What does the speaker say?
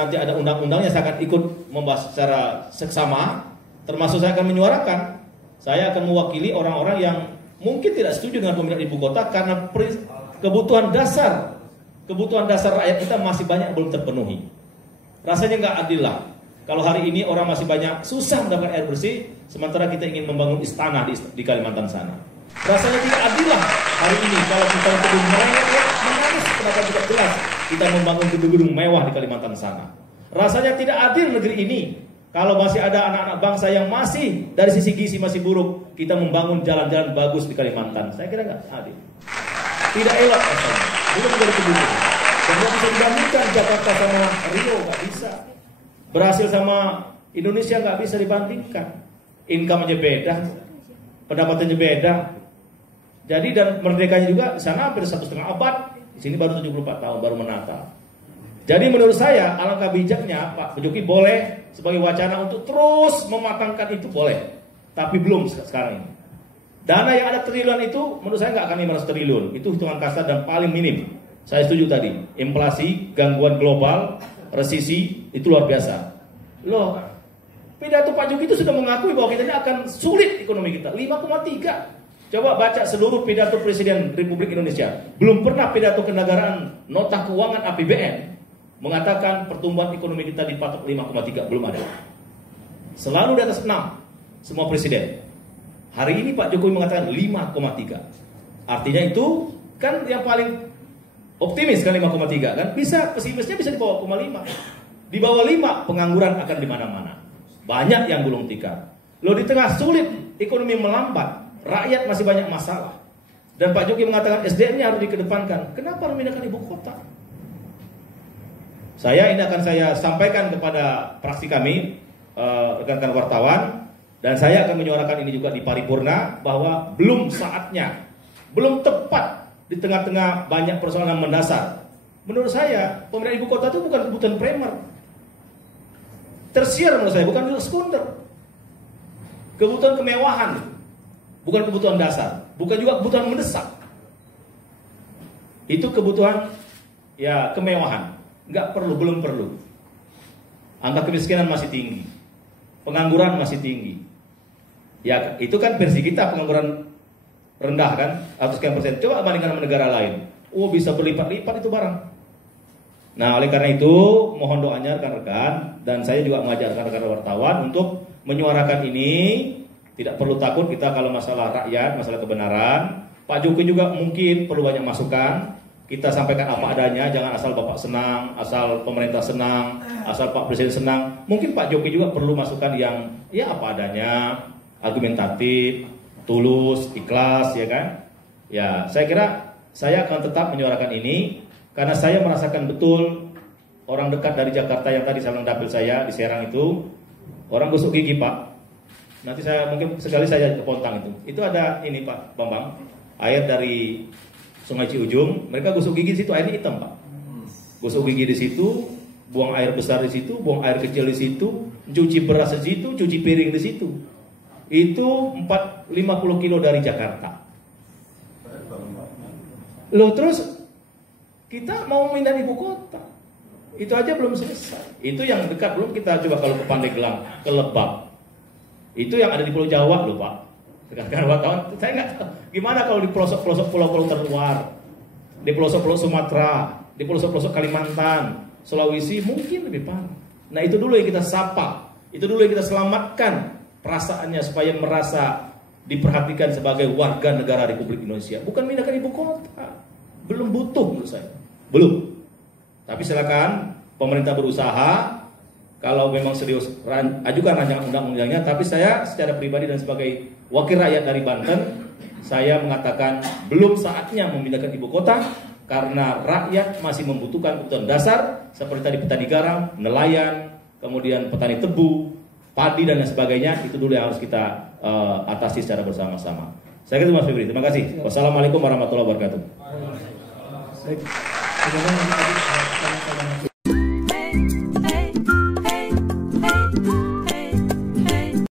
nanti ada undang-undangnya saya akan ikut membahas secara seksama, termasuk saya akan menyuarakan. Saya akan mewakili orang-orang yang mungkin tidak setuju dengan pemindahan ibu kota karena kebutuhan dasar rakyat kita masih banyak belum terpenuhi. Rasanya nggak adil lah. Kalau hari ini orang masih banyak susah mendapatkan air bersih, sementara kita ingin membangun istana di Kalimantan sana. Rasanya tidak adil lah hari ini kalau kita gedung mewah, menangis kenapa tidak jelas kita membangun gedung-gedung mewah di Kalimantan sana. Rasanya tidak adil negeri ini kalau masih ada anak-anak bangsa yang masih dari sisi gizi masih buruk, kita membangun jalan-jalan bagus di Kalimantan. Saya kira nggak adil. Tidak elok rasanya. Belum menjadi kebutuhan. Dan nggak bisa dibandingkan Jakarta sama Rio, nggak bisa. Berhasil sama Indonesia nggak bisa dibandingkan. Income-nya beda, pendapatannya beda. Jadi dan merdekanya juga di sana hampir 1,5 abad, di sini baru 74 tahun, baru menata. Jadi menurut saya alangkah bijaknya Pak Jokowi boleh sebagai wacana untuk terus mematangkan itu boleh, tapi belum sekarang ini. Dana yang ada triliun itu menurut saya nggak akan 500 triliun, itu hitungan kasar dan paling minim. Saya setuju tadi, inflasi, gangguan global, resesi itu luar biasa. Loh, pidato Pak Jokowi itu sudah mengakui bahwa kita ini akan sulit ekonomi kita, 5,3. Coba baca seluruh pidato Presiden Republik Indonesia. Belum pernah pidato kenegaraan nota keuangan APBN mengatakan pertumbuhan ekonomi kita dipatok 5,3, belum ada. Selalu di atas 6 semua presiden. Hari ini Pak Jokowi mengatakan 5,3. Artinya itu kan yang paling optimis kan 5,3 kan? Bisa pesimisnya bisa di bawah 0,5. Di bawah 5 pengangguran akan di mana-mana. Banyak yang gulung tikar. Loh di tengah sulit ekonomi melambat, rakyat masih banyak masalah. Dan Pak Jokowi mengatakan SDM-nya harus dikedepankan. Kenapa memindahkan ibu kota? Ini akan saya sampaikan kepada fraksi kami, rekan-rekan wartawan, dan saya akan menyuarakan ini juga di paripurna bahwa belum saatnya, belum tepat di tengah-tengah banyak persoalan mendasar. Menurut saya, pemindahan ibu kota itu bukan kebutuhan primer, tersier menurut saya, bukan juga sekunder. Kebutuhan kemewahan, bukan kebutuhan dasar, bukan juga kebutuhan mendesak. Itu kebutuhan ya kemewahan. Nggak perlu, belum perlu. Angka kemiskinan masih tinggi, pengangguran masih tinggi. Ya itu kan versi kita, pengangguran rendah kan, atau sekian persen. Coba bandingkan sama negara lain. Oh bisa berlipat-lipat itu barang. Nah oleh karena itu mohon doanya rekan-rekan, dan saya juga mengajak rekan-rekan wartawan untuk menyuarakan ini. Tidak perlu takut kita kalau masalah rakyat, masalah kebenaran. Pak Jokowi juga mungkin perlu banyak masukan. Kita sampaikan apa adanya, jangan asal Bapak senang, asal pemerintah senang, asal Pak Presiden senang. Mungkin Pak Jokowi juga perlu masukan yang ya apa adanya, argumentatif, tulus, ikhlas, ya kan? Ya, saya kira saya akan tetap menyuarakan ini karena saya merasakan betul orang dekat dari Jakarta yang tadi saya bilang dapil saya di Serang itu, orang gosok gigi Pak. Nanti saya mungkin sekali saya ke Pontang itu. Itu ada ini Pak Bambang, air dari Sungai Ciujung, mereka gosok gigi di situ, airnya hitam Pak. Gosok gigi di situ, buang air besar di situ, buang air kecil di situ, cuci beras di situ, cuci piring di situ. Itu 50 kilo dari Jakarta. Loh terus kita mau pindah ibu kota, itu aja belum selesai. Itu yang dekat, belum kita coba kalau ke Pandeglang, ke Lebak. Itu yang ada di Pulau Jawa loh Pak. Rekan-rekan wartawan, saya nggak tahu gimana kalau di pelosok-pelosok pulau-pulau terluar, di pelosok-pelosok Sumatera, di pelosok-pelosok Kalimantan, Sulawesi mungkin lebih parah. Nah itu dulu yang kita sapa, itu dulu yang kita selamatkan perasaannya supaya merasa diperhatikan sebagai warga negara Republik Indonesia. Bukan mindahkan ibu kota, belum butuh menurut saya, belum. Tapi silakan pemerintah berusaha. Kalau memang serius ajukan rancangan undang-undangnya, tapi saya secara pribadi dan sebagai wakil rakyat dari Banten, saya mengatakan belum saatnya memindahkan ibu kota karena rakyat masih membutuhkan kebutuhan dasar seperti tadi petani garam, nelayan, kemudian petani tebu, padi dan lain sebagainya. Itu dulu yang harus kita atasi secara bersama-sama. Saya kira Mas Febri, terima kasih. Wassalamualaikum warahmatullahi wabarakatuh.